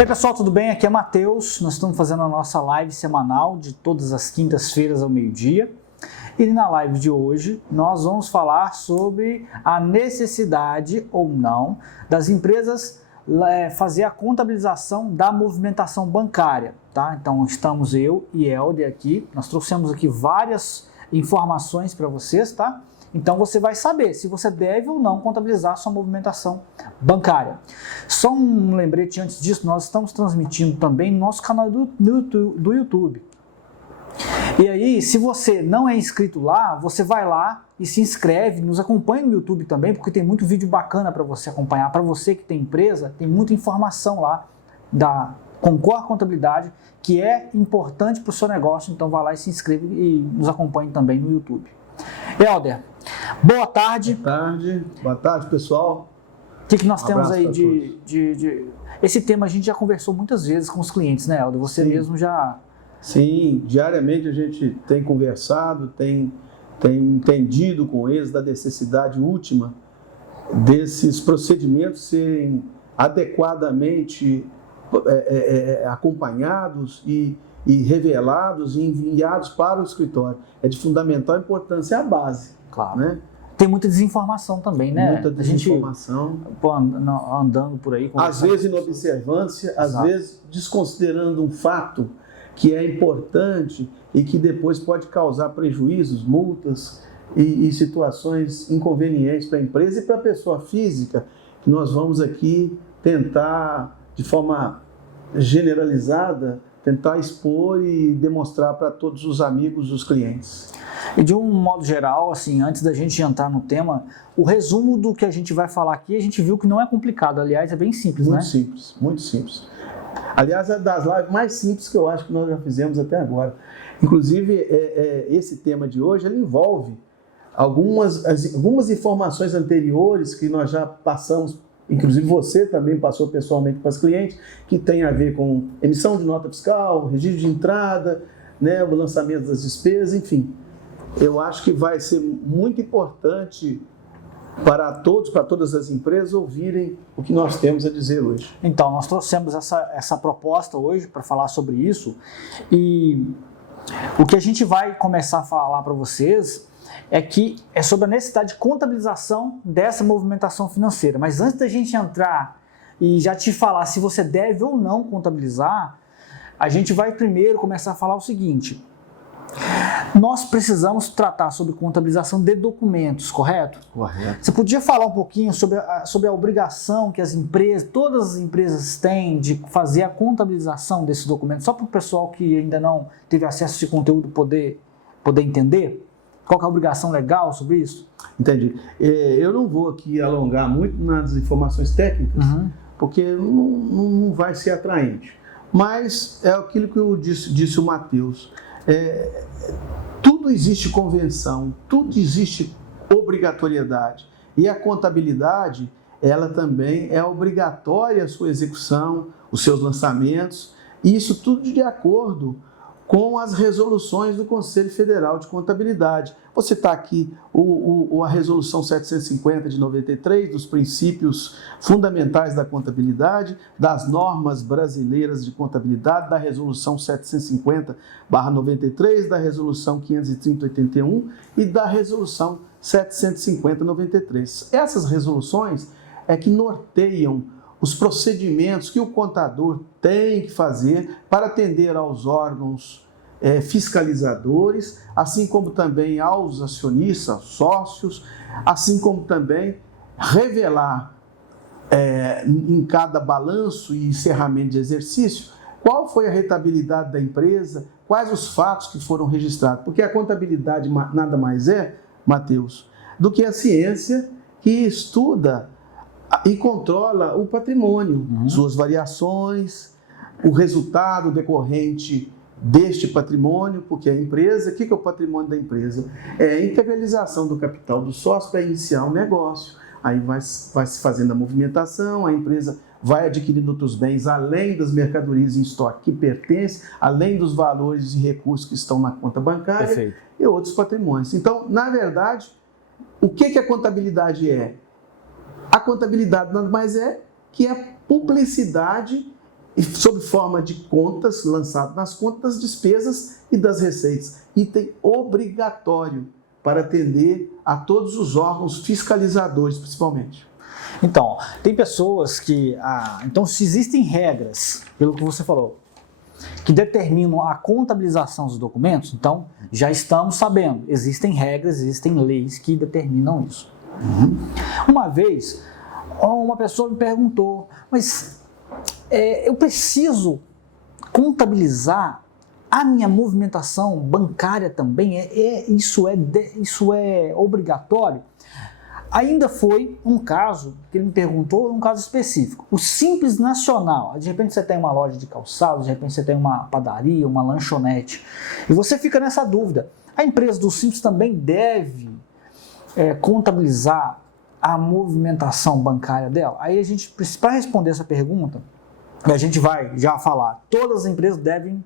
E aí, pessoal, tudo bem? Aqui é Matheus. Nós estamos fazendo a nossa live semanal de todas as quintas-feiras ao meio-dia. E na live de hoje nós vamos falar sobre a necessidade ou não das empresas fazer a contabilização da movimentação bancária, tá? Então estamos eu e Helder aqui. Nós trouxemos aqui várias informações para vocês, tá? Então você vai saber se você deve ou não contabilizar sua movimentação bancária. Só um lembrete antes disso, nós estamos transmitindo também no nosso canal do YouTube. E aí, se você não é inscrito lá, você vai lá e se inscreve, nos acompanha no YouTube também, porque tem muito vídeo bacana para você acompanhar. Para você que tem empresa, tem muita informação lá da Concor Contabilidade, que é importante para o seu negócio. Então vai lá e se inscreve e nos acompanhe também no YouTube. Helder, boa tarde. Boa tarde, pessoal. O que nós temos aí de... Esse tema a gente já conversou muitas vezes com os clientes, né, Helder? Você mesmo já... Sim, diariamente a gente tem conversado, tem entendido com eles da necessidade última desses procedimentos serem adequadamente acompanhados e revelados e enviados para o escritório. É de fundamental importância, é a base. Claro. Né? Tem muita desinformação também, né? Muita desinformação. A gente, andando por aí... Às vezes inobservância, às vezes desconsiderando um fato que é importante e que depois pode causar prejuízos, multas e situações inconvenientes para a empresa e para a pessoa física, que nós vamos aqui tentar, de forma generalizada, tentar expor e demonstrar para todos os amigos, os clientes. E de um modo geral, assim, antes da gente entrar no tema, o resumo do que a gente vai falar aqui, a gente viu que não é complicado, aliás, é bem simples, muito né? Simples, muito simples. Aliás, é das lives mais simples que eu acho que nós já fizemos até agora. Inclusive, esse tema de hoje, ele envolve algumas informações anteriores que nós já passamos, inclusive você também passou pessoalmente para os clientes, que tem a ver com emissão de nota fiscal, registro de entrada, né, o lançamento das despesas, enfim. Eu acho que vai ser muito importante para todos, para todas as empresas ouvirem o que nós temos a dizer hoje. Então, nós trouxemos essa proposta hoje para falar sobre isso, e o que a gente vai começar a falar para vocês é sobre a necessidade de contabilização dessa movimentação financeira. Mas antes da gente entrar e já te falar se você deve ou não contabilizar, a gente vai primeiro começar a falar o seguinte: nós precisamos tratar sobre contabilização de documentos, correto? Correto. Você podia falar um pouquinho sobre a obrigação que todas as empresas têm de fazer a contabilização desses documentos, só para o pessoal que ainda não teve acesso a esse conteúdo poder entender? Qual que é a obrigação legal sobre isso? Entendi. Eu não vou aqui alongar muito nas informações técnicas, porque não vai ser atraente. Mas é aquilo que eu disse o Matheus. Tudo existe convenção, tudo existe obrigatoriedade. E a contabilidade, ela também é obrigatória a sua execução, os seus lançamentos, e isso tudo de acordo com as resoluções do Conselho Federal de Contabilidade. Você está aqui a Resolução 750 de 93, dos princípios fundamentais da contabilidade, das normas brasileiras de contabilidade, da Resolução 750/93, da Resolução 530/81 e da Resolução 750/93. Essas resoluções é que norteiam os procedimentos que o contador tem que fazer para atender aos órgãos fiscalizadores, assim como também aos acionistas, sócios, assim como também revelar em cada balanço e encerramento de exercício qual foi a rentabilidade da empresa, quais os fatos que foram registrados. Porque a contabilidade nada mais é, Matheus, do que a ciência que estuda e controla o patrimônio, suas variações, o resultado decorrente deste patrimônio, porque a empresa, o que é o patrimônio da empresa? É a integralização do capital do sócio para iniciar um negócio, aí vai se fazendo a movimentação, a empresa vai adquirindo outros bens, além das mercadorias em estoque que pertencem, além dos valores e recursos que estão na conta bancária. Perfeito. E outros patrimônios. Então, na verdade, o que a contabilidade é? A contabilidade nada mais é que a publicidade e sob forma de contas, lançado nas contas das despesas e das receitas. Item obrigatório para atender a todos os órgãos fiscalizadores, principalmente. Então, tem pessoas que... então, se existem regras, pelo que você falou, que determinam a contabilização dos documentos, então já estamos sabendo, existem regras, existem leis que determinam isso. Uma vez, uma pessoa me perguntou, mas eu preciso contabilizar a minha movimentação bancária também? Isso é obrigatório? Ainda foi um caso que ele me perguntou, um caso específico. O Simples Nacional. De repente você tem uma loja de calçados, de repente você tem uma padaria, uma lanchonete. E você fica nessa dúvida. A empresa do Simples também deve contabilizar a movimentação bancária dela? Aí a gente, para responder essa pergunta, a gente vai já falar. Todas as empresas devem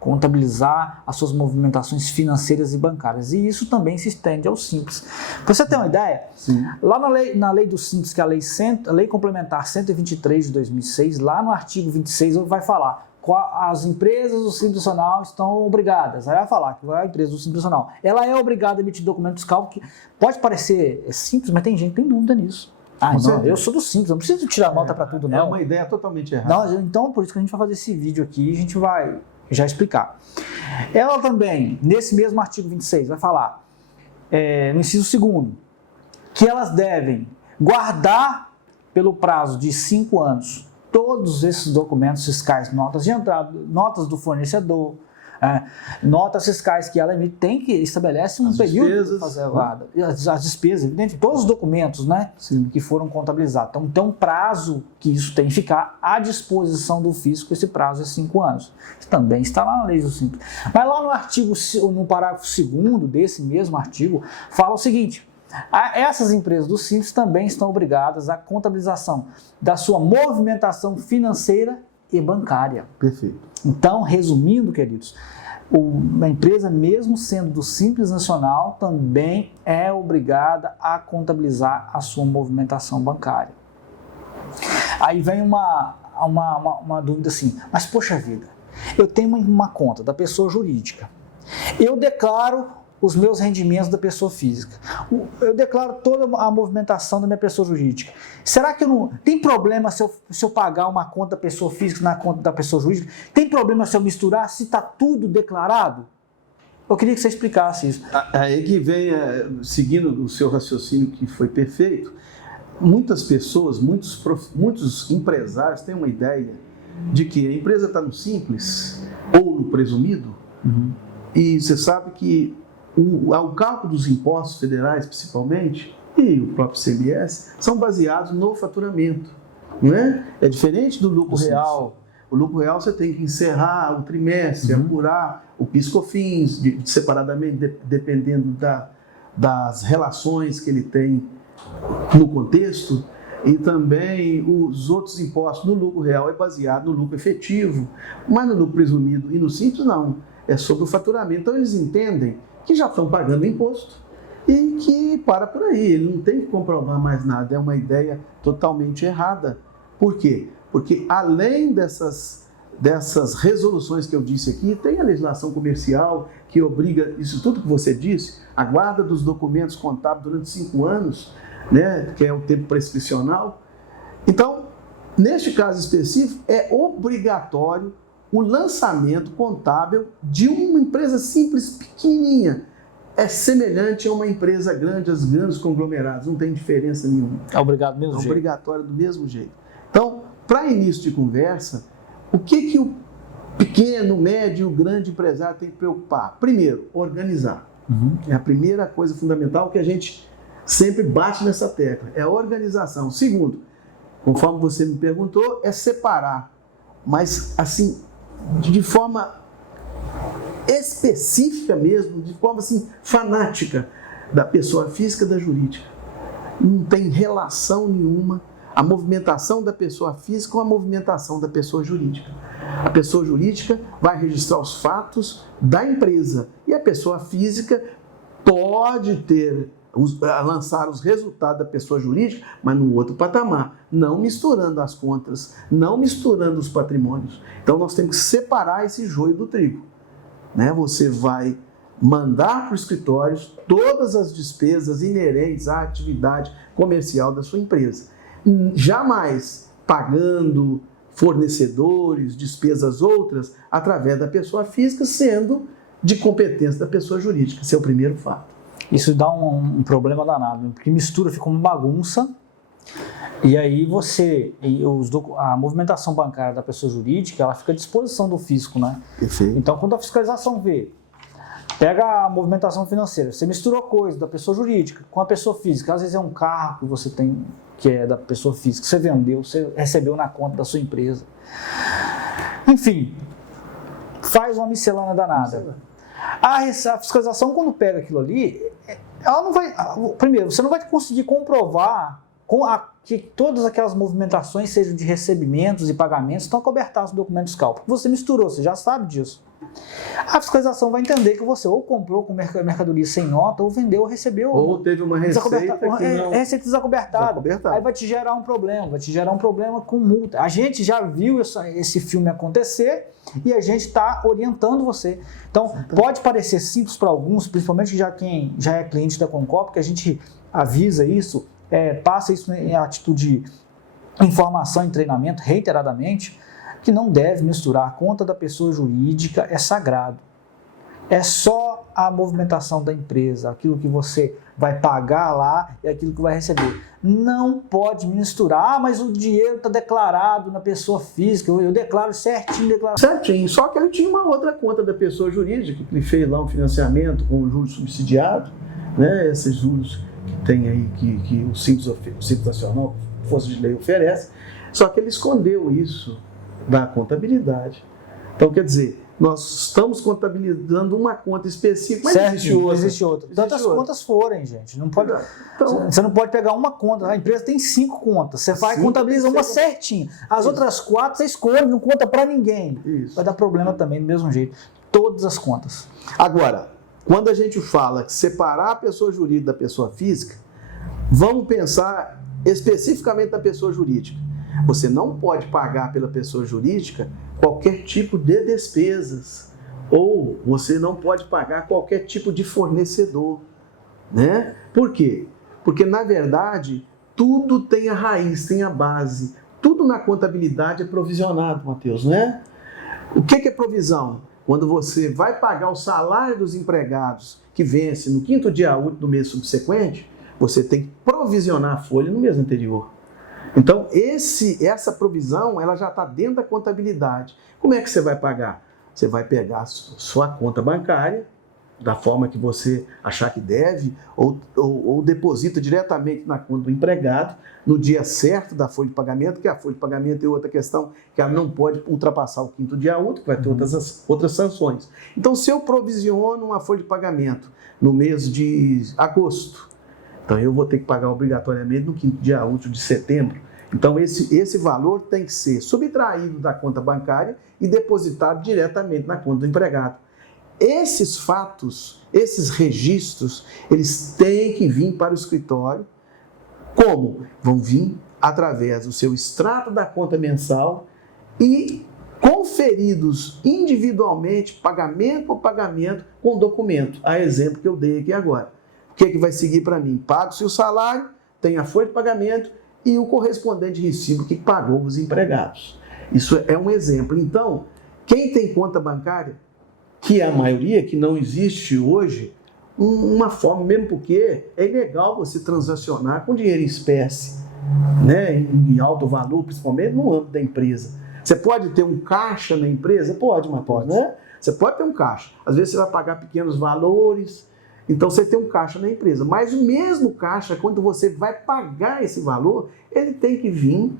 contabilizar as suas movimentações financeiras e bancárias. E isso também se estende ao Simples. Para você ter uma ideia, sim, lá na lei do Simples, que é a lei complementar 123 de 2006, lá no artigo 26, vai falar as empresas do Simples Nacional estão obrigadas. Aí vai falar que a empresa do Simples Nacional, ela é obrigada a emitir documento fiscal, que pode parecer simples, mas tem gente que tem dúvida nisso. Não, eu sou do Simples, não preciso tirar nota para tudo, não. É uma ideia totalmente errada. Não, então, por isso que a gente vai fazer esse vídeo aqui e a gente vai já explicar. Ela também, nesse mesmo artigo 26, vai falar, no inciso 2º, que elas devem guardar pelo prazo de 5 anos todos esses documentos fiscais, notas de entrada, notas do fornecedor, notas fiscais que ela emite, tem que estabelece um período para fazer as despesas, evidente, todos os documentos, que foram contabilizados. Então, um prazo que isso tem que ficar à disposição do fisco, esse prazo é 5 anos. Isso também está lá na lei do Simples. Mas lá no parágrafo 2º desse mesmo artigo, fala o seguinte: essas empresas do Simples também estão obrigadas à contabilização da sua movimentação financeira e bancária. Perfeito. Então, resumindo, queridos, uma empresa, mesmo sendo do Simples Nacional, também é obrigada a contabilizar a sua movimentação bancária. Aí vem uma dúvida assim, mas poxa vida, eu tenho uma conta da pessoa jurídica, eu declaro os meus rendimentos da pessoa física, eu declaro toda a movimentação da minha pessoa jurídica. Será que tem problema se eu pagar uma conta da pessoa física na conta da pessoa jurídica? Tem problema se eu misturar, se está tudo declarado? Eu queria que você explicasse isso. Aí que vem, seguindo o seu raciocínio que foi perfeito, muitas pessoas, muitos empresários têm uma ideia de que a empresa está no Simples ou no presumido, e você sabe que o cálculo dos impostos federais, principalmente, e o próprio CMS, são baseados no faturamento, não é? É diferente do lucro real. O lucro real você tem que encerrar o trimestre, apurar o PIS/COFINS separadamente, dependendo das relações que ele tem no contexto, e também os outros impostos no lucro real é baseado no lucro efetivo, mas no lucro presumido e no Simples não, é sobre o faturamento. Então eles entendem que já estão pagando imposto e que para por aí, ele não tem que comprovar mais nada. É uma ideia totalmente errada. Por quê? Porque além dessas resoluções que eu disse aqui, tem a legislação comercial que obriga, isso tudo que você disse, a guarda dos documentos contábeis durante 5 anos, que é o tempo prescricional. Então, neste caso específico, é obrigatório o lançamento contábil de uma empresa simples, pequenininha. É semelhante a uma empresa grande, as grandes conglomerados, não tem diferença nenhuma. É obrigado do mesmo jeito. É obrigatório do mesmo jeito. Então, para início de conversa, o que o pequeno, médio, grande empresário tem que preocupar? Primeiro, organizar. É a primeira coisa fundamental que a gente sempre bate nessa tecla, é a organização. Segundo, conforme você me perguntou, é separar, mas assim, de forma específica mesmo, de forma assim, fanática, da pessoa física e da jurídica. Não tem relação nenhuma a movimentação da pessoa física com a movimentação da pessoa jurídica. A pessoa jurídica vai registrar os fatos da empresa e a pessoa física pode ter lançar os resultados da pessoa jurídica, mas num outro patamar, não misturando as contas, não misturando os patrimônios. Então nós temos que separar esse joio do trigo, né? Você vai mandar para os escritórios todas as despesas inerentes à atividade comercial da sua empresa. Jamais pagando fornecedores, despesas outras, através da pessoa física, sendo de competência da pessoa jurídica. Esse é o primeiro fato. Isso dá um problema danado, porque mistura, fica uma bagunça, e aí a movimentação bancária da pessoa jurídica, ela fica à disposição do fisco, né? Perfeito. Então, quando a fiscalização pega a movimentação financeira, você misturou coisa da pessoa jurídica com a pessoa física, às vezes é um carro que você tem, que é da pessoa física, você vendeu, você recebeu na conta da sua empresa. Enfim, faz uma miscelânea danada. A fiscalização, quando pega aquilo ali, ela não vai... Primeiro, você não vai conseguir comprovar que todas aquelas movimentações, sejam de recebimentos e pagamentos, estão cobertas no documento fiscal, porque você misturou, você já sabe disso. A fiscalização vai entender que você ou comprou com mercadoria sem nota, ou vendeu, ou recebeu. Ou teve uma receita que não... Receita desacobertada. Aí vai te gerar um problema com multa. A gente já viu esse filme acontecer e a gente está orientando você. Então, pode parecer simples para alguns, principalmente quem já é cliente da Concop, que a gente avisa isso, passa isso em atitude de informação e treinamento reiteradamente, que não deve misturar. A conta da pessoa jurídica é sagrado. É só a movimentação da empresa, aquilo que você vai pagar lá e aquilo que vai receber. Não pode misturar, mas o dinheiro está declarado na pessoa física, eu declaro certinho. Certinho, só que ele tinha uma outra conta da pessoa jurídica, que ele fez lá um financiamento com juros subsidiados, né? Esses juros que tem aí, que o Simples Nacional, Força de Lei, oferece, só que ele escondeu isso da contabilidade. Então, quer dizer, nós estamos contabilizando uma conta específica, mas certo, existe outra. Tantas contas forem, gente. Não pode, então, você não pode pegar uma conta. A empresa tem 5 contas. Você vai e contabiliza uma certinha. As outras 4 você escolhe, não conta para ninguém. Isso. Vai dar problema também, do mesmo jeito. Todas as contas. Agora, quando a gente fala que separar a pessoa jurídica da pessoa física, vamos pensar especificamente da pessoa jurídica. Você não pode pagar pela pessoa jurídica qualquer tipo de despesas, ou você não pode pagar qualquer tipo de fornecedor, né? Por quê? Porque, na verdade, tudo tem a raiz, tem a base. Tudo na contabilidade é provisionado, Matheus, né? O que é provisão? Quando você vai pagar o salário dos empregados que vence no 5º dia útil do mês subsequente, você tem que provisionar a folha no mês anterior. Então, essa provisão, ela já está dentro da contabilidade. Como é que você vai pagar? Você vai pegar a sua conta bancária, da forma que você achar que deve, ou deposita diretamente na conta do empregado, no dia certo da folha de pagamento, que a folha de pagamento é outra questão, que ela não pode ultrapassar o 5º dia útil, que vai ter outras sanções. Então, se eu provisiono uma folha de pagamento no mês de agosto, então eu vou ter que pagar obrigatoriamente no 5º dia útil de setembro. Então esse valor tem que ser subtraído da conta bancária e depositado diretamente na conta do empregado. Esses fatos, esses registros, eles têm que vir para o escritório. Como? Vão vir através do seu extrato da conta mensal e conferidos individualmente, pagamento por pagamento, com documento. A exemplo que eu dei aqui agora. O que vai seguir para mim? Pago-se o salário, tem a folha de pagamento e o correspondente recibo que pagou os empregados. Isso é um exemplo. Então, quem tem conta bancária, que é a maioria, que não existe hoje, uma forma, mesmo porque é ilegal você transacionar com dinheiro em espécie, né, em alto valor, principalmente no âmbito da empresa. Você pode ter um caixa na empresa? Pode, mas pode, né? Você pode ter um caixa. Às vezes você vai pagar pequenos valores. Então você tem um caixa na empresa, mas o mesmo caixa, quando você vai pagar esse valor, ele tem que vir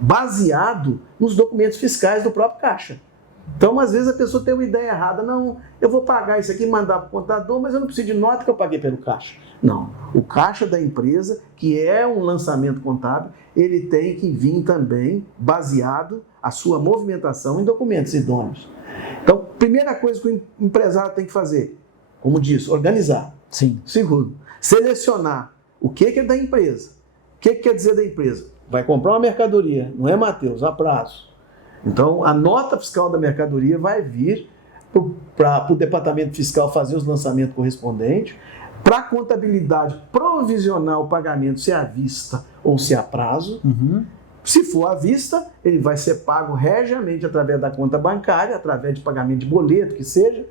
baseado nos documentos fiscais do próprio caixa. Então, às vezes a pessoa tem uma ideia errada, não, eu vou pagar isso aqui e mandar para o contador, mas eu não preciso de nota que eu paguei pelo caixa. Não, o caixa da empresa, que é um lançamento contábil, ele tem que vir também baseado a sua movimentação em documentos idôneos. Então, primeira coisa que o empresário tem que fazer, como disse, organizar. Sim. Segundo, selecionar o que é da empresa. O que quer dizer da empresa? Vai comprar uma mercadoria, não é, Matheus? A prazo. Então, a nota fiscal da mercadoria vai vir para o departamento fiscal fazer os lançamentos correspondentes, para a contabilidade provisionar o pagamento se é à vista ou se é a prazo. Uhum. Se for à vista, ele vai ser pago regiamente através da conta bancária, através de pagamento de boleto, que seja,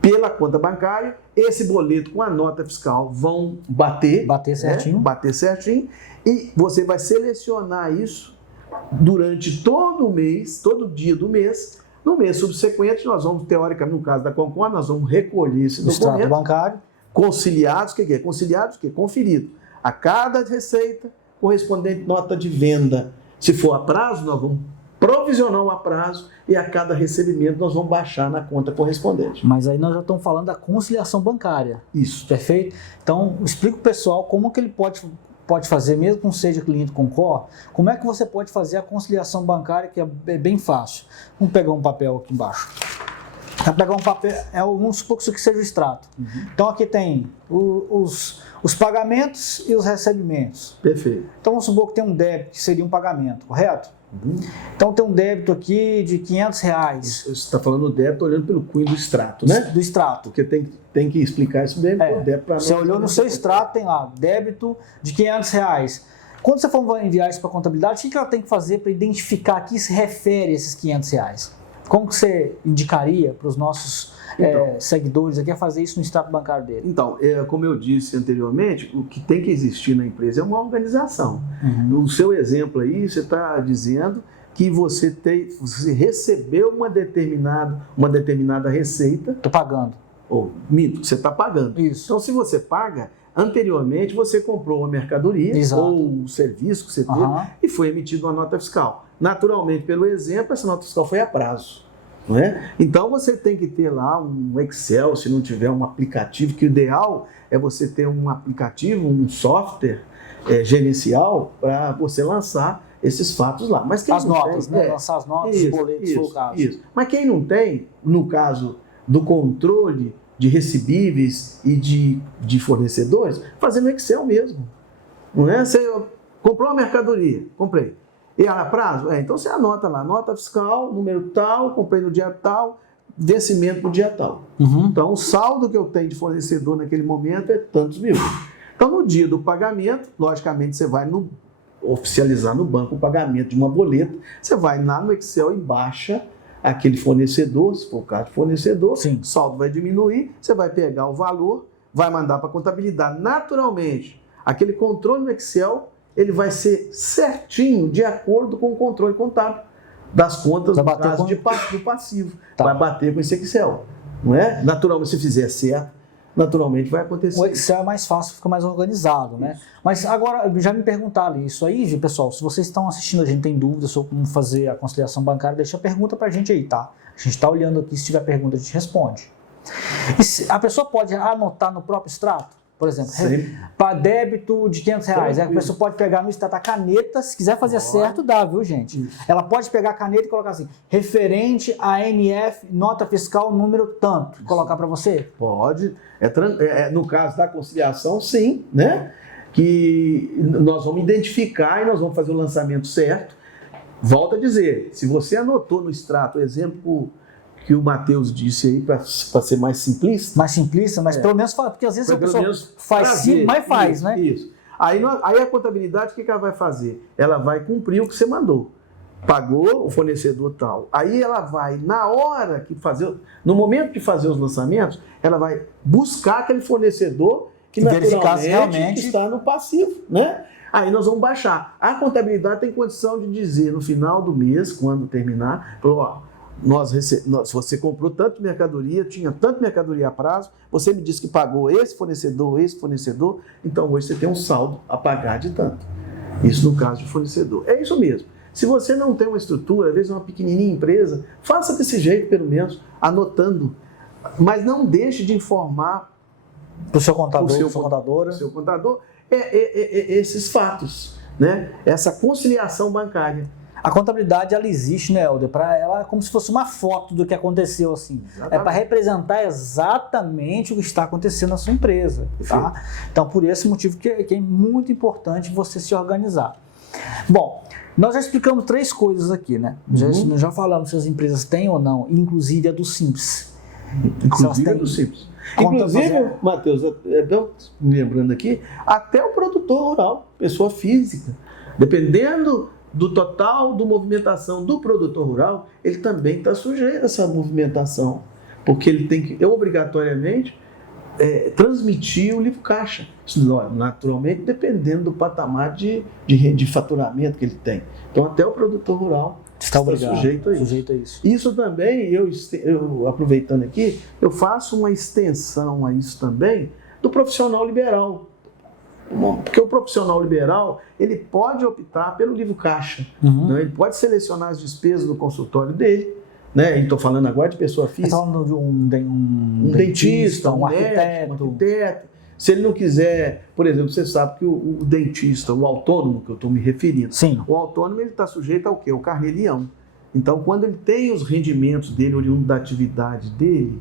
pela conta bancária. Esse boleto com a nota fiscal vão bater certinho. Bater certinho. E você vai selecionar isso durante todo o mês, todo dia do mês. No mês subsequente, nós vamos, teoricamente, no caso da Concor, nós vamos recolher esse documento. Extrato bancário. Conciliados, o que é? Conciliados, o que? Conferido. A cada receita, correspondente nota de venda. Se for a prazo, nós vamos provisionar a prazo e a cada recebimento nós vamos baixar na conta correspondente. Mas aí nós já estamos falando da conciliação bancária. Isso. Perfeito? Então, explica para o pessoal como que ele pode fazer, mesmo que não seja cliente Concor, como é que você pode fazer a conciliação bancária, que é bem fácil. Vamos pegar um papel aqui embaixo. Vai pegar um papel, vamos supor que isso aqui seja o extrato. Uhum. Então aqui tem os pagamentos e os recebimentos. Perfeito. Então vamos supor que tem um débito, que seria um pagamento, correto? Uhum. Então tem um débito aqui de R$500. Você está falando do débito olhando pelo cunho do extrato, né? Do extrato. Porque tem que explicar isso bem. Você olhou no seu extrato, tem lá, débito de R$500. Quando você for enviar isso para a contabilidade, o que ela tem que fazer para identificar a que se refere esses R$500? Como que você indicaria para os nossos seguidores aqui a fazer isso no extrato bancário dele? Então, como eu disse anteriormente, o que tem que existir na empresa é uma organização. Uhum. No seu exemplo aí, você está dizendo que você recebeu uma determinada receita. Estou pagando. Ou minto, você está pagando. Isso. Então, se você paga, anteriormente você comprou uma mercadoria. Exato. Ou um serviço que você teve e foi emitida uma nota fiscal. Naturalmente, pelo exemplo, essa nota fiscal foi a prazo. Não é? Então você tem que ter lá um Excel, se não tiver um aplicativo, que o ideal é você ter um aplicativo, um software gerencial para você lançar esses fatos lá. Mas quem as não notas, tem, né? Lançar as notas, os boletos, se for o caso. Isso. Mas quem não tem, no caso do controle de recebíveis e de fornecedores, fazer no Excel mesmo. Não é? Você comprou uma mercadoria, comprei. E a prazo? Então você anota lá, nota fiscal, número tal, comprei no dia tal, vencimento no dia tal. Uhum. Então o saldo que eu tenho de fornecedor naquele momento é tantos mil. Então no dia do pagamento, logicamente você vai oficializar no banco o pagamento de uma boleta, você vai lá no Excel e baixa aquele fornecedor, se for o caso de fornecedor, sim, o saldo vai diminuir, você vai pegar o valor, vai mandar para a contabilidade. Naturalmente, aquele controle no Excel, ele vai ser certinho de acordo com o controle contábil das contas no caso do passivo. Tá. Vai bater com esse Excel. Não é? Naturalmente, se fizer certo, naturalmente vai acontecer. O Excel é mais fácil, fica mais organizado, né? Mas agora, já me perguntaram isso aí, pessoal, se vocês estão assistindo, a gente tem dúvidas sobre como fazer a conciliação bancária, deixa a pergunta pra gente aí, tá? A gente está olhando aqui, se tiver pergunta, a gente responde. E a pessoa pode anotar no próprio extrato? Por exemplo, para débito de R$500, a pessoa pode pegar no extrato a caneta, se quiser fazer certo, dá, viu, gente? Isso. Ela pode pegar a caneta e colocar assim, referente a NF, nota fiscal, número tanto, colocar para você? Pode. No caso da conciliação, sim, né? Que nós vamos identificar e nós vamos fazer o lançamento certo. Volto a dizer, se você anotou no extrato, o exemplo que o Matheus disse aí, para ser mais simplista. Mais simplista, mas pelo menos fala, porque às vezes a pessoa faz sim, mas faz, isso, né? Isso. Aí a contabilidade, o que ela vai fazer? Ela vai cumprir o que você mandou. Pagou o fornecedor tal. Aí ela vai, no momento de fazer os lançamentos, ela vai buscar aquele fornecedor que naturalmente está no passivo, né? Aí nós vamos baixar. A contabilidade tem condição de dizer no final do mês, quando terminar, falou, ó, você comprou tanto mercadoria, tinha tanto mercadoria a prazo, você me disse que pagou esse fornecedor, então hoje você tem um saldo a pagar de tanto. Isso no caso de fornecedor. É isso mesmo. Se você não tem uma estrutura, às vezes uma pequenininha empresa, faça desse jeito pelo menos, anotando. Mas não deixe de informar para o seu contador, seu contador esses fatos, né? Essa conciliação bancária. A contabilidade, ela existe, né, Helder? Para ela é como se fosse uma foto do que aconteceu, assim. Exatamente. É para representar exatamente o que está acontecendo na sua empresa, tá? Então, por esse motivo que é muito importante você se organizar. Bom, nós já explicamos 3 coisas aqui, né? Nós já falamos se as empresas têm ou não, inclusive a do Simples. Inclusive a do Simples. Inclusive, Matheus, me lembrando aqui, até o produtor rural, pessoa física, dependendo do total da movimentação do produtor rural, ele também está sujeito a essa movimentação, porque ele tem que, obrigatoriamente, transmitir o livro caixa, naturalmente dependendo do patamar de faturamento que ele tem. Então até o produtor rural está sujeito a isso. Isso também, eu aproveitando aqui, eu faço uma extensão a isso também do profissional liberal. Porque o profissional liberal, ele pode optar pelo livro caixa, né? Ele pode selecionar as despesas do consultório dele, né? Estou falando agora de pessoa física. Estou falando de um dentista, um arquiteto. Se ele não quiser, por exemplo, você sabe que o dentista, o autônomo que eu estou me referindo, sim, o autônomo ele está sujeito ao quê? O carnê-leão. Então, quando ele tem os rendimentos dele, oriundo da atividade dele,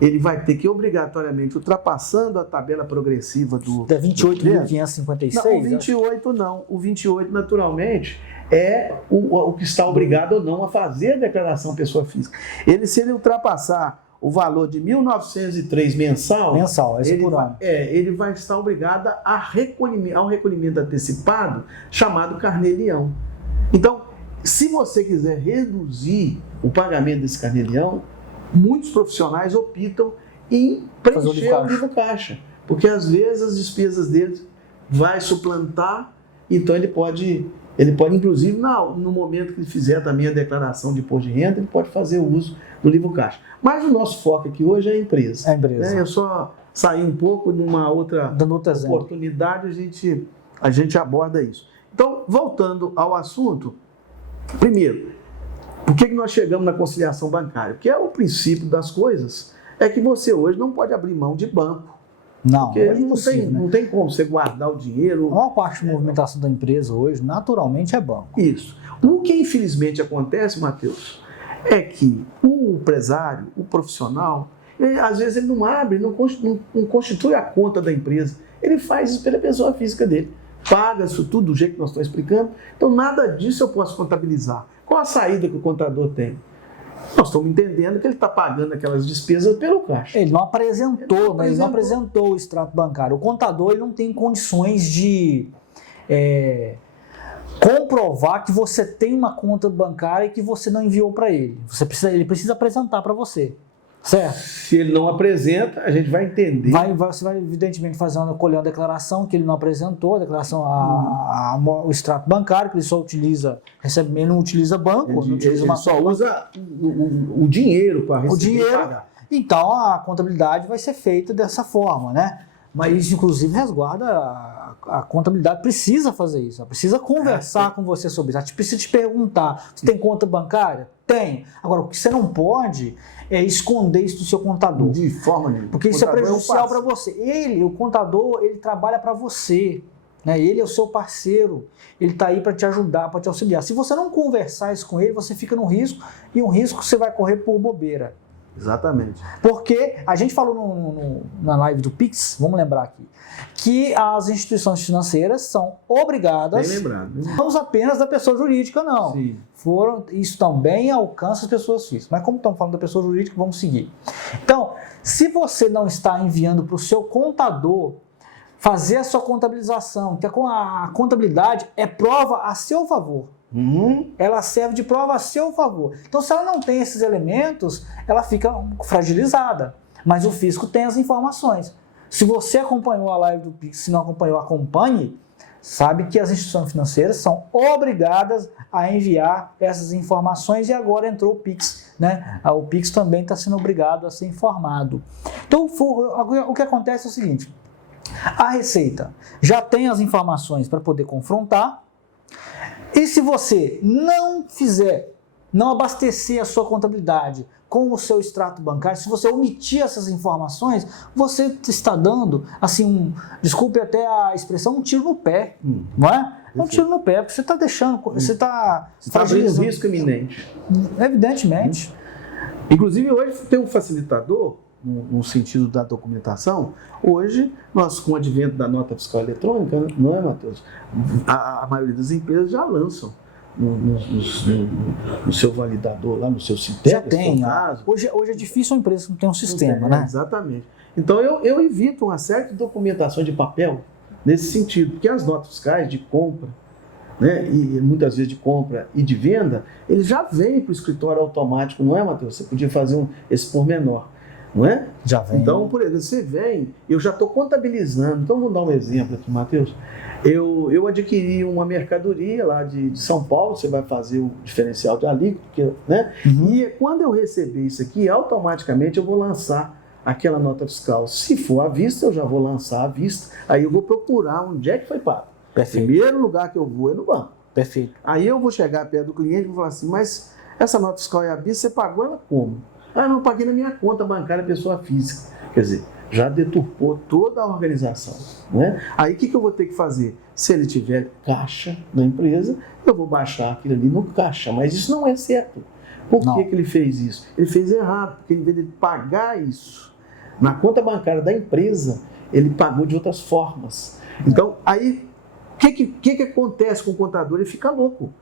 ele vai ter que, obrigatoriamente, ultrapassando a tabela progressiva do... Da 28.556? Não, o 28 não. O 28, naturalmente, é o que está obrigado ou não a fazer a declaração pessoa física. Se ele ultrapassar o valor de 1.903 mensal, ele vai estar obrigado ao recolhimento antecipado, chamado carnê-leão. Então, se você quiser reduzir o pagamento desse carnê-leão, muitos profissionais optam em preencher o livro caixa, porque às vezes as despesas deles vai suplantar, então ele pode inclusive no momento que ele fizer também a declaração de imposto de renda, ele pode fazer o uso do livro caixa. Mas o nosso foco aqui hoje é a empresa. Né? Eu só saí um pouco numa outra oportunidade, a gente aborda isso. Então, voltando ao assunto, primeiro, por que nós chegamos na conciliação bancária? Porque o princípio das coisas é que você hoje não pode abrir mão de banco. Não, porque não tem como você guardar o dinheiro. A maior parte da movimentação da empresa hoje, naturalmente, é banco. Isso. O que infelizmente acontece, Matheus, é que o empresário, o profissional, às vezes ele não abre, não constitui a conta da empresa. Ele faz isso pela pessoa física dele. Paga isso tudo do jeito que nós estamos explicando. Então, nada disso eu posso contabilizar. Qual a saída que o contador tem? Nós estamos entendendo que ele está pagando aquelas despesas pelo caixa. Ele não apresentou o extrato bancário. O contador ele não tem condições de comprovar que você tem uma conta bancária e que você não enviou para ele. Ele precisa apresentar para você. Certo? Se ele não apresenta, a gente vai entender. Você vai evidentemente colher uma declaração que ele não apresentou, a declaração, o extrato bancário, que ele só utiliza, ele não utiliza banco, ele só usa o dinheiro para receber. O dinheiro. Pagar. Então a contabilidade vai ser feita dessa forma, né? Mas isso, inclusive, resguarda a contabilidade precisa fazer isso, ela precisa conversar com você sobre isso, ela precisa te perguntar, você tem conta bancária? Tem. Agora, o que você não pode é esconder isso do seu contador. De forma nenhuma. Porque isso é prejudicial para você. O contador, ele trabalha para você, né? Ele é o seu parceiro, ele está aí para te ajudar, para te auxiliar. Se você não conversar isso com ele, você fica no risco, e um risco que você vai correr por bobeira. Exatamente. Porque a gente falou na live do Pix, vamos lembrar aqui, que as instituições financeiras são obrigadas, não apenas da pessoa jurídica, não. Sim. Isso também alcança as pessoas físicas. Mas como estamos falando da pessoa jurídica, vamos seguir. Então, se você não está enviando para o seu contador fazer a sua contabilização, que a contabilidade é prova a seu favor. Ela serve de prova a seu favor. Então, se ela não tem esses elementos, ela fica fragilizada. Mas o fisco tem as informações. Se você acompanhou a live do Pix, se não acompanhou, acompanhe, sabe que as instituições financeiras são obrigadas a enviar essas informações e agora entrou o Pix, né? O Pix também está sendo obrigado a ser informado. Então, o que acontece é o seguinte, a Receita já tem as informações para poder confrontar. E se você não abastecer a sua contabilidade com o seu extrato bancário, se você omitir essas informações, você está dando, assim, desculpe até a expressão, um tiro no pé, não é? É um tiro no pé, porque você está deixando, você está abrindo risco iminente. Evidentemente. Inclusive, hoje tem um facilitador, no sentido da documentação. Hoje, nós, com o advento da nota fiscal eletrônica, não é, Matheus? A maioria das empresas já lançam no seu validador, lá no seu sistema. Já tem. Hoje é difícil uma empresa que não tem um sistema, né? Exatamente. Então, eu evito uma certa documentação de papel nesse sentido, porque as notas fiscais de compra, né, e muitas vezes de compra e de venda, ele já vem para o escritório automático, não é, Matheus? Você podia fazer esse pormenor, não é? Já vem. Então, por exemplo, você vem, eu já estou contabilizando. Então, vou dar um exemplo aqui, Matheus. Eu adquiri uma mercadoria lá de São Paulo, você vai fazer o diferencial de alíquota, né? E quando eu receber isso aqui, automaticamente eu vou lançar aquela nota fiscal. Se for à vista, eu já vou lançar à vista, aí eu vou procurar onde é que foi pago. Perfeito. O primeiro lugar que eu vou é no banco. Perfeito. Aí eu vou chegar perto do cliente e vou falar assim, mas essa nota fiscal é à vista, você pagou ela como? Ah, não, eu paguei na minha conta bancária, pessoa física. Quer dizer, já deturpou toda a organização, né? Aí o que eu vou ter que fazer? Se ele tiver caixa na empresa, eu vou baixar aquilo ali no caixa, mas isso não é certo. Por que ele fez isso? Ele fez errado, porque em vez de pagar isso na conta bancária da empresa, ele pagou de outras formas. Então, aí, o que acontece com o contador? Ele fica louco,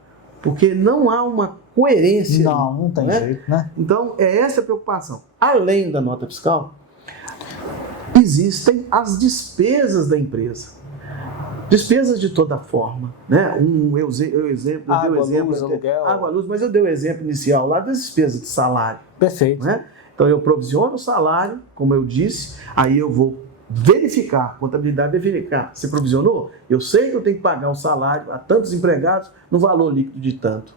porque não há uma coerência. Não tem jeito, né? Então, é essa a preocupação. Além da nota fiscal, existem as despesas da empresa. Despesas de toda forma, né? Água, luz, mas eu dei o exemplo inicial lá das despesas de salário. Perfeito. Né? Então, eu provisiono o salário, como eu disse, aí eu vou verificar, contabilidade é verificar. Você provisionou? Eu sei que eu tenho que pagar o salário a tantos empregados no valor líquido de tanto.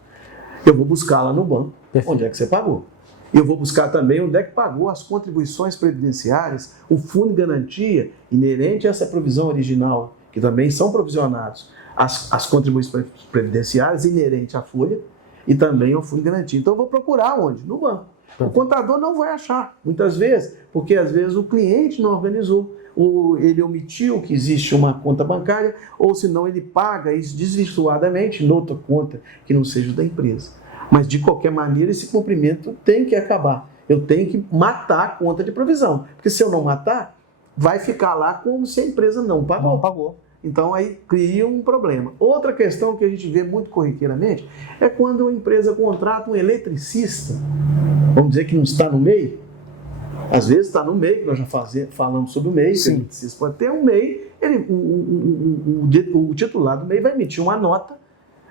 Eu vou buscar lá no banco. Perfeito. Onde é que você pagou. Eu vou buscar também onde é que pagou as contribuições previdenciárias, o fundo de garantia inerente a essa provisão original, que também são provisionados, as contribuições previdenciárias inerentes à folha e também ao fundo de garantia. Então eu vou procurar onde? No banco. O contador não vai achar, muitas vezes, porque às vezes o cliente não organizou, ou ele omitiu que existe uma conta bancária, ou senão ele paga isso desvirtuadamente noutra conta que não seja da empresa. Mas, de qualquer maneira, esse cumprimento tem que acabar. Eu tenho que matar a conta de provisão. Porque se eu não matar, vai ficar lá como se a empresa não pagou. Não pagou. Então, aí cria um problema. Outra questão que a gente vê muito corriqueiramente é quando uma empresa contrata um eletricista, vamos dizer que não está no MEI. Às vezes está no MEI, nós já falamos sobre o MEI, que o eletricista pode ter um MEI, o titular do MEI vai emitir uma nota,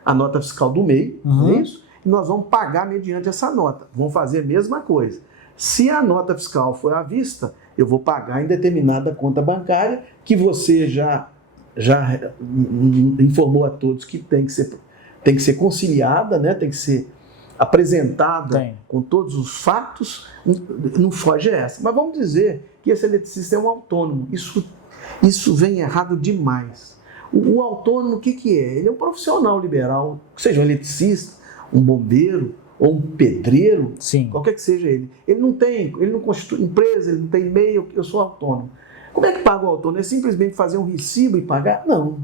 a nota fiscal do MEI, não é isso? E nós vamos pagar mediante essa nota. Vamos fazer a mesma coisa. Se a nota fiscal for à vista, eu vou pagar em determinada conta bancária, que você já informou a todos que tem que ser conciliada, né? Tem que ser apresentada com todos os fatos, não foge essa. Mas vamos dizer que esse eletricista é um autônomo. Isso vem errado demais. O autônomo, o que é? Ele é um profissional liberal, seja um eletricista, um bombeiro ou um pedreiro, qualquer que seja ele. Ele não constitui empresa, ele não tem MEI, eu sou autônomo. Como é que paga o autônomo? É simplesmente fazer um recibo e pagar? Não.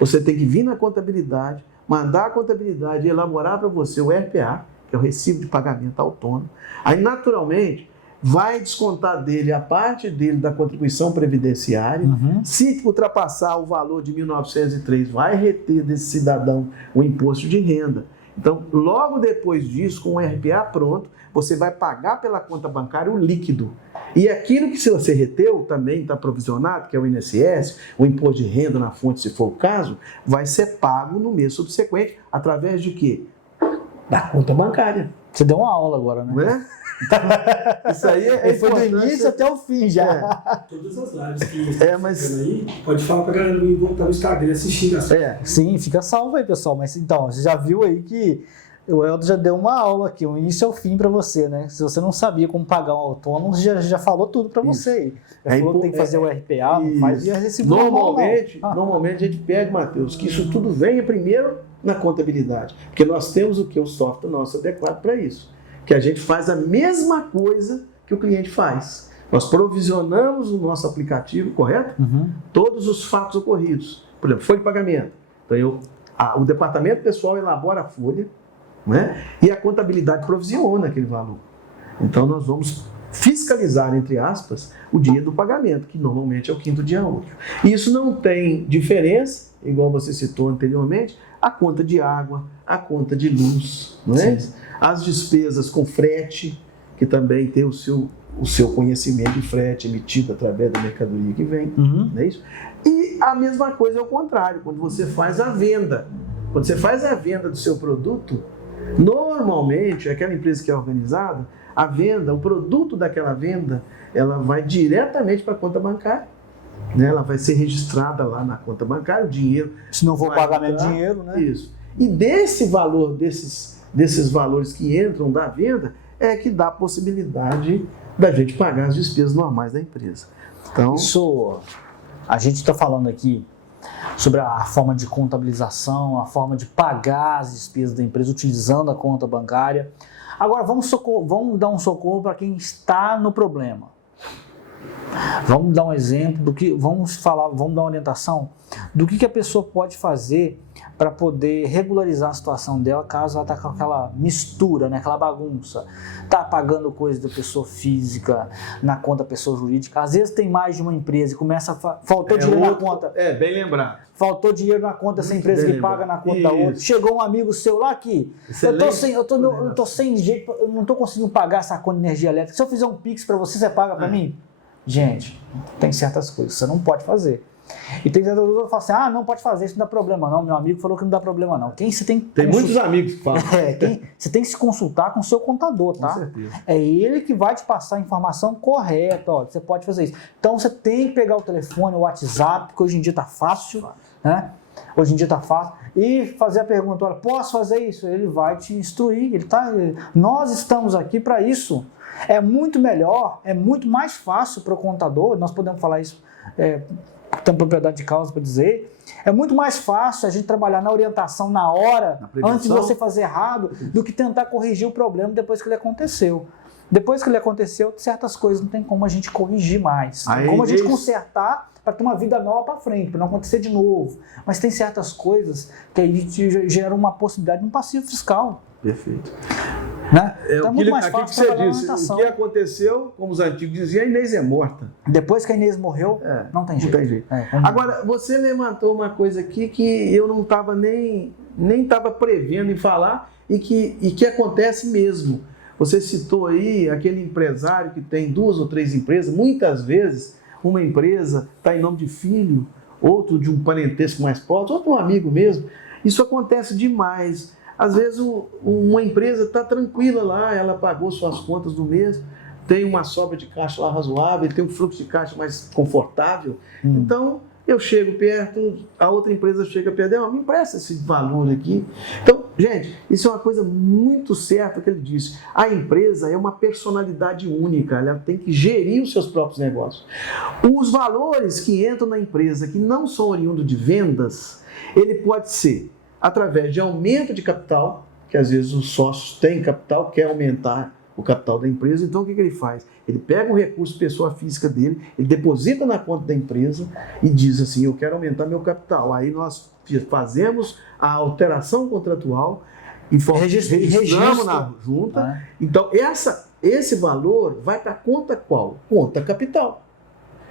Você tem que vir na contabilidade, mandar a contabilidade elaborar para você o RPA, que é o recibo de pagamento autônomo. Aí, naturalmente, vai descontar dele a parte dele da contribuição previdenciária. Se ultrapassar o valor de 1.903, vai reter desse cidadão o imposto de renda. Então, logo depois disso, com o RPA pronto, você vai pagar pela conta bancária o líquido. E aquilo que você reteu, também está provisionado, que é o INSS, o imposto de renda na fonte, se for o caso, vai ser pago no mês subsequente, através de quê? Da conta bancária. Você deu uma aula agora, né? Não é? Isso aí foi do início até o fim já. Todas as lives que mas aí, pode falar pra galera me voltar no Instagram assistir. Sim, fica salvo aí, pessoal. Mas então, você já viu aí que o Eldo já deu uma aula aqui, o início ao fim para você, né? Se você não sabia como pagar um autônomo, já falou tudo para você aí. Já falou que tem que fazer o RPA, não faz e receber. Normalmente a gente pede, Matheus, que isso tudo venha primeiro na contabilidade. Porque nós temos o software nosso adequado para isso. Que a gente faz a mesma coisa que o cliente faz. Nós provisionamos o nosso aplicativo, correto? Todos os fatos ocorridos. Por exemplo, folha de pagamento. Então eu O departamento pessoal elabora a folha, né? E a contabilidade provisiona aquele valor. Então, nós vamos fiscalizar, entre aspas, o dia do pagamento, que normalmente é o 5º dia útil. E isso não tem diferença, igual você citou anteriormente, a conta de água, a conta de luz, não é? As despesas com frete, que também tem o seu conhecimento de frete emitido através da mercadoria que vem, não é isso? E a mesma coisa é o contrário, quando você faz a venda. Quando você faz a venda do seu produto, normalmente, aquela empresa que é organizada, a venda, o produto daquela venda, ela vai diretamente para a conta bancária, né? Ela vai ser registrada lá na conta bancária, o dinheiro... Se não for pagamento de dinheiro, né? Isso. E desse valor, desses valores que entram da venda, é que dá a possibilidade da gente pagar as despesas normais da empresa. Então, isso, a gente está falando aqui sobre a forma de contabilização, a forma de pagar as despesas da empresa utilizando a conta bancária. Agora, vamos dar um socorro para quem está no problema. Vamos dar um exemplo do que, vamos dar uma orientação do que a pessoa pode fazer para poder regularizar a situação dela caso ela está com aquela mistura, né, aquela bagunça. Está pagando coisa da pessoa física na conta da pessoa jurídica. Às vezes tem mais de uma empresa e começa faltou dinheiro na conta. Bem lembrado. Faltou dinheiro na conta dessa empresa que paga na conta da outra. Chegou um amigo seu lá que eu tô sem jeito, eu não estou conseguindo pagar essa conta de energia elétrica. Se eu fizer um Pix para você, você paga para mim? Gente, tem certas coisas que você não pode fazer. E tem certas coisas que falam assim, não pode fazer, isso não dá problema não. Meu amigo falou que não dá problema não. Tem muitos amigos que falam. Você tem que se consultar com o seu contador, tá? Com certeza. É ele que vai te passar a informação correta, ó, você pode fazer isso. Então você tem que pegar o telefone, o WhatsApp, porque hoje em dia tá fácil, né? Hoje em dia tá fácil. E fazer a pergunta, olha, posso fazer isso? Ele vai te instruir. Nós estamos aqui para isso. É muito melhor, é muito mais fácil para o contador, nós podemos falar isso, temos propriedade de causa para dizer, é muito mais fácil a gente trabalhar na orientação na hora, antes de você fazer errado, do que tentar corrigir o problema depois que ele aconteceu. Depois que ele aconteceu, certas coisas não tem como a gente corrigir mais, tem como a gente consertar para ter uma vida nova para frente, para não acontecer de novo. Mas tem certas coisas que aí geram uma possibilidade de um passivo fiscal. Perfeito. Né? Então, muito mais fácil que você disse, o que aconteceu, como os antigos diziam, a Inês é morta. Depois que a Inês morreu, não tem jeito. Agora, você levantou uma coisa aqui que eu não estava nem estava prevendo em falar e que acontece mesmo. Você citou aí aquele empresário que tem 2 ou 3 empresas. Muitas vezes, uma empresa está em nome de filho, outro de um parentesco mais próximo, outro um amigo mesmo. Isso acontece demais. Às vezes uma empresa está tranquila lá, ela pagou suas contas do mês, tem uma sobra de caixa lá razoável, tem um fluxo de caixa mais confortável. Então, eu chego perto, a outra empresa chega perto, me empresta esse valor aqui. Então, gente, isso é uma coisa muito certa que ele disse. A empresa é uma personalidade única, ela tem que gerir os seus próprios negócios. Os valores que entram na empresa, que não são oriundos de vendas, ele pode ser através de aumento de capital, que às vezes os sócios têm capital, quer aumentar o capital da empresa, então o que ele faz? Ele pega o recurso pessoa física dele, ele deposita na conta da empresa e diz assim, eu quero aumentar meu capital. Aí nós fazemos a alteração contratual e registramos na junta. Então esse valor vai para a conta qual? Conta capital.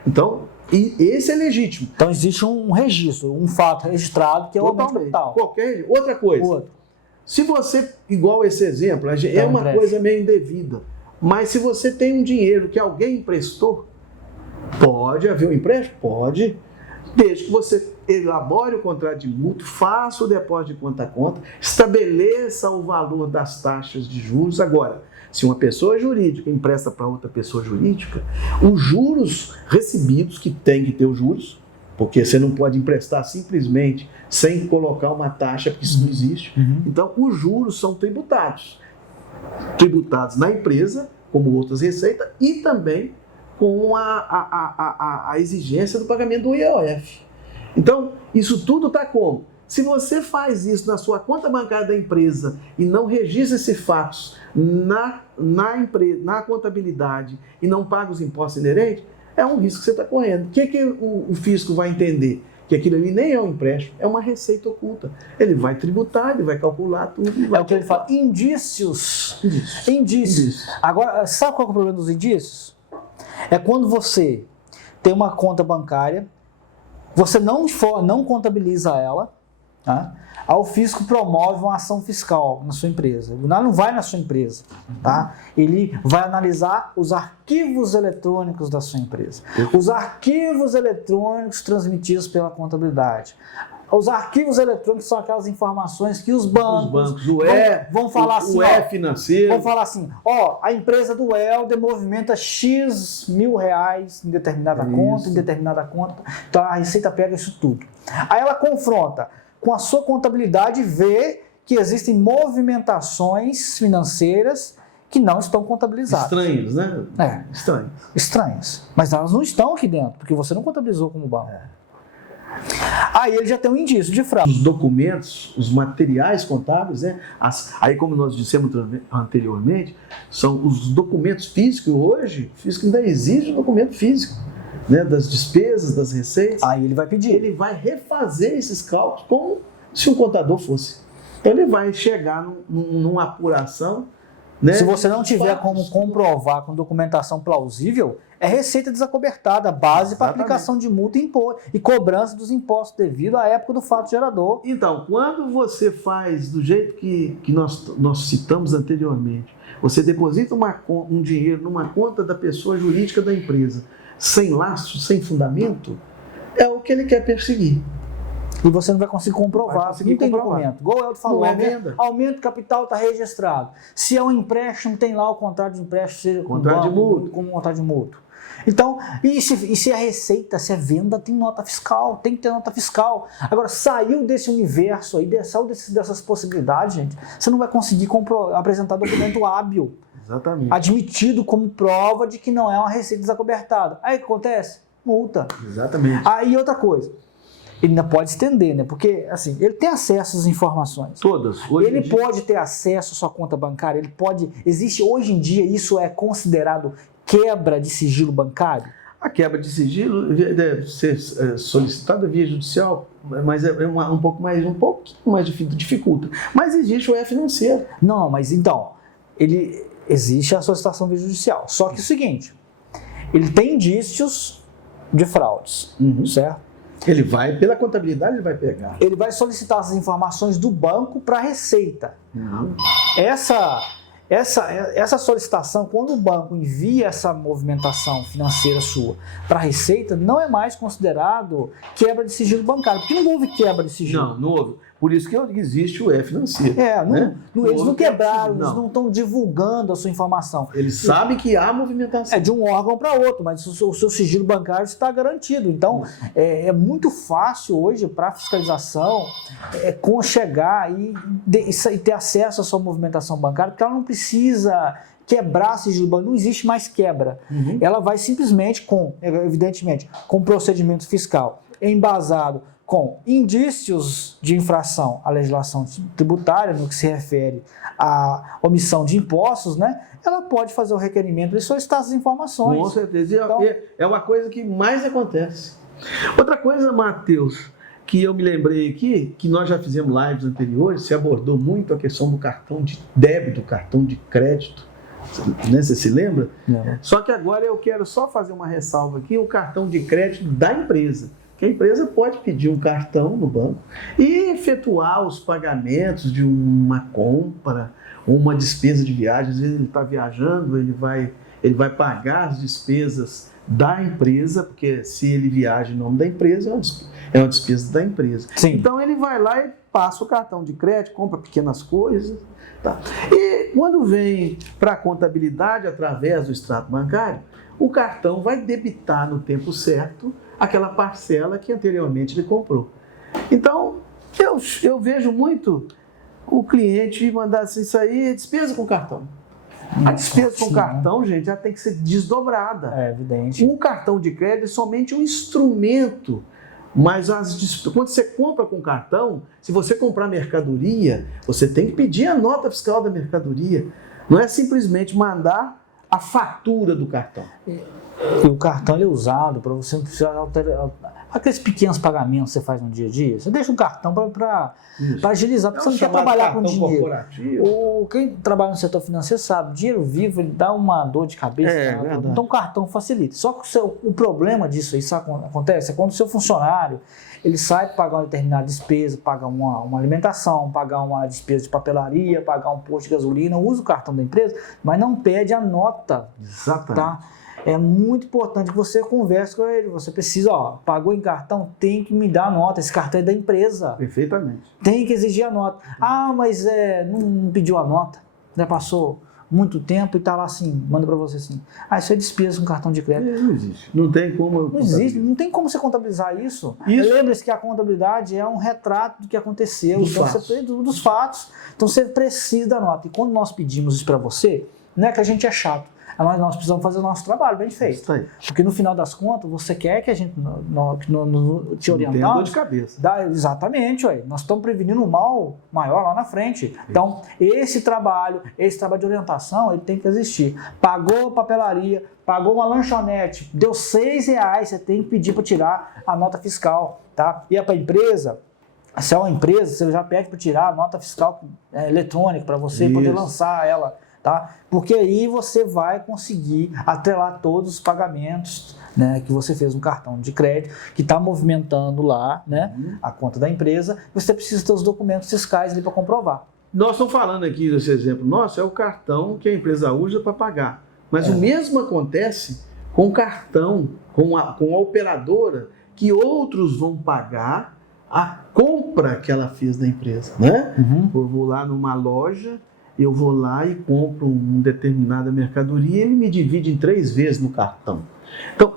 Então, e esse é legítimo. Então existe um registro, um fato registrado que é o aumento de capital. Outra coisa. Se você, igual esse exemplo, é uma coisa meio indevida, mas se você tem um dinheiro que alguém emprestou, pode haver um empréstimo? Pode. Desde que você elabore o contrato de mútuo, faça o depósito de conta a conta, estabeleça o valor das taxas de juros. Agora, se uma pessoa jurídica empresta para outra pessoa jurídica, os juros recebidos, que tem que ter os juros, porque você não pode emprestar simplesmente sem colocar uma taxa, porque isso não existe. Então, os juros são tributados. Tributados na empresa, como outras receitas, e também com a exigência do pagamento do IOF. Então, isso tudo está como? Se você faz isso na sua conta bancária da empresa e não registra esses fatos na contabilidade e não paga os impostos inerentes, é um risco que você está correndo. O que o fisco vai entender? que aquilo ali nem é um empréstimo, é uma receita oculta. Ele vai tributar, ele vai calcular tudo. É o que ele fala, indícios. Indícios. Agora, sabe qual é o problema dos indícios? É quando você tem uma conta bancária, você não contabiliza ela, tá? Aí o fisco promove uma ação fiscal na sua empresa. Ele não vai na sua empresa, tá? Ele vai analisar os arquivos eletrônicos da sua empresa. Os arquivos eletrônicos transmitidos pela contabilidade. Os arquivos eletrônicos são aquelas informações que os bancos vão falar assim, financeiro. Vão falar assim, a empresa do Helder movimenta X mil reais em determinada conta, então a Receita pega isso tudo. Aí ela confronta com a sua contabilidade e vê que existem movimentações financeiras que não estão contabilizadas. Estranhas, né? Estranhas. Mas elas não estão aqui dentro, porque você não contabilizou como banco. Aí ele já tem um indício de fraude. Os documentos, os materiais contábeis, né? Aí como nós dissemos anteriormente, são os documentos físicos. Hoje, o fisco ainda exige o documento físico, né? Das despesas, das receitas. Aí ele vai pedir. Ele vai refazer esses cálculos como se um contador fosse. Então ele vai chegar numa apuração, né? Se você não tiver como comprovar com documentação plausível, é receita desacobertada, base para aplicação de multa e cobrança dos impostos devido à época do fato gerador. Então, quando você faz do jeito que nós citamos anteriormente, você deposita um dinheiro numa conta da pessoa jurídica da empresa, sem laço, sem fundamento, é o que ele quer perseguir. E você não vai conseguir comprovar, não tem documento. Igual o Helder falou, aumento de capital está registrado. Se é um empréstimo, tem lá o contrato de empréstimo, seja como contrato de mútuo. Então, e se é receita, se é venda, tem nota fiscal, tem que ter nota fiscal. Agora, saiu desse universo aí, saiu dessas possibilidades, gente, você não vai conseguir apresentar documento hábil. Exatamente. Admitido como prova de que não é uma receita desacobertada. Aí o que acontece? Multa. Exatamente. Aí outra coisa. Ele ainda pode estender, né? Porque, assim, ele tem acesso às informações. Todas. Ele pode ter acesso à sua conta bancária, existe hoje em dia, isso é considerado quebra de sigilo bancário? A quebra de sigilo deve ser solicitada via judicial, mas um pouquinho mais dificulta. Mas existe o E-financeiro. Não, mas então, existe a solicitação via judicial. Só que é o seguinte, ele tem indícios de fraudes, certo? Ele vai, pela contabilidade, ele vai pegar. Ele vai solicitar essas informações do banco para a Receita. Essa solicitação, quando o banco envia essa movimentação financeira sua para a Receita, não é mais considerado quebra de sigilo bancário, porque não houve quebra de sigilo. Não houve. Por isso que existe o E-financeiro. Eles não quebraram, eles não estão divulgando a sua informação. Eles sabem que há movimentação. É de um órgão para outro, mas o seu sigilo bancário está garantido. Então, é muito fácil hoje para a fiscalização chegar e ter acesso à sua movimentação bancária, porque ela não precisa quebrar sigilo bancário, não existe mais quebra. Ela vai simplesmente evidentemente, com procedimento fiscal embasado com indícios de infração à legislação tributária, no que se refere à omissão de impostos, né? Ela pode fazer o requerimento de solicitar essas informações. Com certeza. Então, é uma coisa que mais acontece. Outra coisa, Matheus, que eu me lembrei aqui, que nós já fizemos lives anteriores, se abordou muito a questão do cartão de débito, cartão de crédito. Né? Você se lembra? Não. Só que agora eu quero só fazer uma ressalva aqui, o cartão de crédito da empresa. Que a empresa pode pedir um cartão no banco e efetuar os pagamentos de uma compra, uma despesa de viagem. Às vezes ele está viajando, ele vai pagar as despesas da empresa, porque se ele viaja em nome da empresa, é uma despesa da empresa. Sim. Então ele vai lá e passa o cartão de crédito, compra pequenas coisas. Tá? E quando vem para a contabilidade, através do extrato bancário, o cartão vai debitar no tempo certo aquela parcela que anteriormente ele comprou. Então, eu vejo muito o cliente mandar assim, isso aí é despesa com cartão. A despesa com cartão, gente, já tem que ser desdobrada. É evidente. Um cartão de crédito é somente um instrumento, mas quando você compra com cartão, se você comprar mercadoria, você tem que pedir a nota fiscal da mercadoria. Não é simplesmente mandar a fatura do cartão. E o cartão ele é usado para você não precisar alterar. Aqueles pequenos pagamentos que você faz no dia a dia, você deixa um cartão para agilizar, porque você não quer trabalhar com dinheiro. Quem trabalha no setor financeiro sabe, dinheiro vivo ele dá uma dor de cabeça. Então o cartão facilita. Só que o problema disso aí, sabe, acontece, é quando o seu funcionário ele sai para pagar uma determinada despesa, pagar uma alimentação, pagar uma despesa de papelaria, pagar um posto de gasolina, usa o cartão da empresa, mas não pede a nota. Exatamente. Tá? É muito importante que você converse com ele. Você precisa, pagou em cartão, tem que me dar a nota. Esse cartão é da empresa. Perfeitamente. Tem que exigir a nota. Mas não pediu a nota. Já passou muito tempo e está lá assim, manda para você assim. Isso é despesa com cartão de crédito. Não existe. Não tem como. Não existe. Não tem como você contabilizar isso. Lembre-se que a contabilidade é um retrato do que aconteceu. Dos fatos. Então você precisa da nota. E quando nós pedimos isso para você, não é que a gente é chato. Mas nós precisamos fazer o nosso trabalho bem feito. Isso aí. Porque no final das contas, você quer que a gente te orientar. Não tem dor de cabeça. Exatamente, nós estamos prevenindo um mal maior lá na frente. Então, esse trabalho de orientação, ele tem que existir. Pagou papelaria, pagou uma lanchonete, deu R$6, você tem que pedir para tirar a nota fiscal. Tá? E é para a empresa. Se é uma empresa, você já pede para tirar a nota fiscal eletrônica para você poder lançar ela. Tá? Porque aí você vai conseguir atrelar todos os pagamentos, né, que você fez no cartão de crédito, que está movimentando lá, né, a conta da empresa. Você precisa ter os documentos fiscais ali para comprovar. Nós estamos falando aqui desse exemplo nosso, é o cartão que a empresa usa para pagar. Mas o mesmo acontece com o cartão, com a operadora, que outros vão pagar a compra que ela fez da empresa. Né? Eu vou lá numa loja, eu vou lá e compro uma determinada mercadoria e ele me divide em 3 vezes no cartão. Então,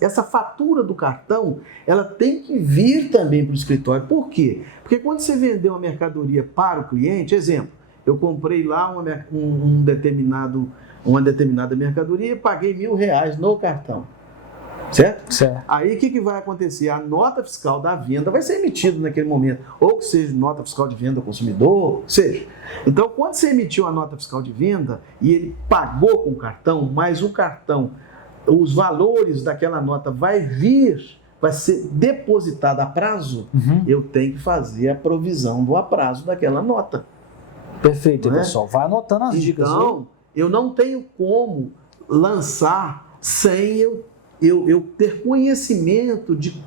essa fatura do cartão, ela tem que vir também para o escritório. Por quê? Porque quando você vender uma mercadoria para o cliente, exemplo, eu comprei lá uma determinada mercadoria e paguei R$1.000 no cartão. Certo? Aí o que vai acontecer? A nota fiscal da venda vai ser emitida naquele momento, ou que seja nota fiscal de venda ao consumidor, seja. Então, quando você emitiu a nota fiscal de venda e ele pagou com o cartão, mas o cartão, os valores daquela nota vai ser depositado a prazo, eu tenho que fazer a provisão do aprazo daquela nota. Perfeito, pessoal. Vai anotando as dicas. Então, eu não tenho como lançar sem eu ter conhecimento de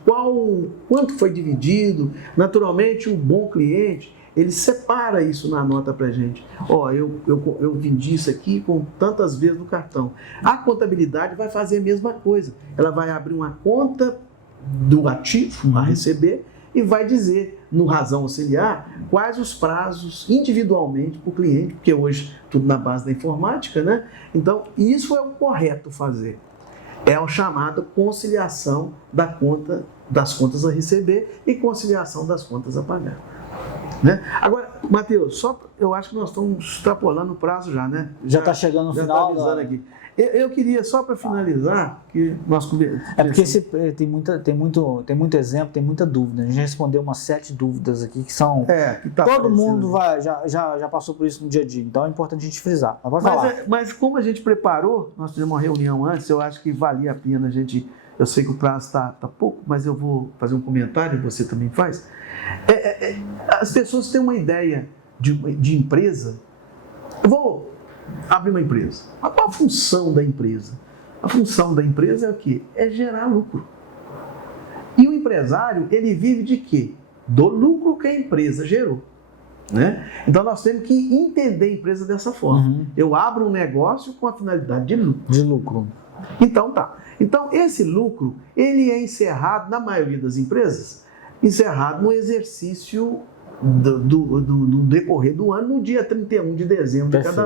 quanto foi dividido. Naturalmente, o bom cliente, ele separa isso na nota para a gente. Eu vendi isso aqui com tantas vezes no cartão. A contabilidade vai fazer a mesma coisa. Ela vai abrir uma conta do ativo a receber e vai dizer, no razão auxiliar, quais os prazos individualmente para o cliente, porque hoje tudo na base da informática, né? Então, isso é o correto fazer. É o chamado conciliação das contas a receber e conciliação das contas a pagar. Né? Agora, Matheus, eu acho que nós estamos extrapolando o prazo já, né? Já está chegando no final. Tá avisando aqui. Eu queria, só para finalizar, que nós conversamos. Porque tem muito exemplo, tem muita dúvida. A gente respondeu umas 7 dúvidas aqui que são. Que tá todo mundo já passou por isso no dia a dia, então é importante a gente frisar. Mas como a gente preparou, nós tivemos uma reunião antes, eu acho que valia a pena a gente. Eu sei que o prazo está pouco, mas eu vou fazer um comentário, você também faz. As pessoas têm uma ideia de empresa. Eu vou abrir uma empresa. Mas qual a função da empresa? A função da empresa é o quê? É gerar lucro. E o empresário, ele vive de quê? Do lucro que a empresa gerou. Né? Então nós temos que entender a empresa dessa forma. Eu abro um negócio com a finalidade de lucro. Então tá. Então esse lucro, ele é encerrado, na maioria das empresas, encerrado no exercício do decorrer do ano, no dia 31 de dezembro de cada ano.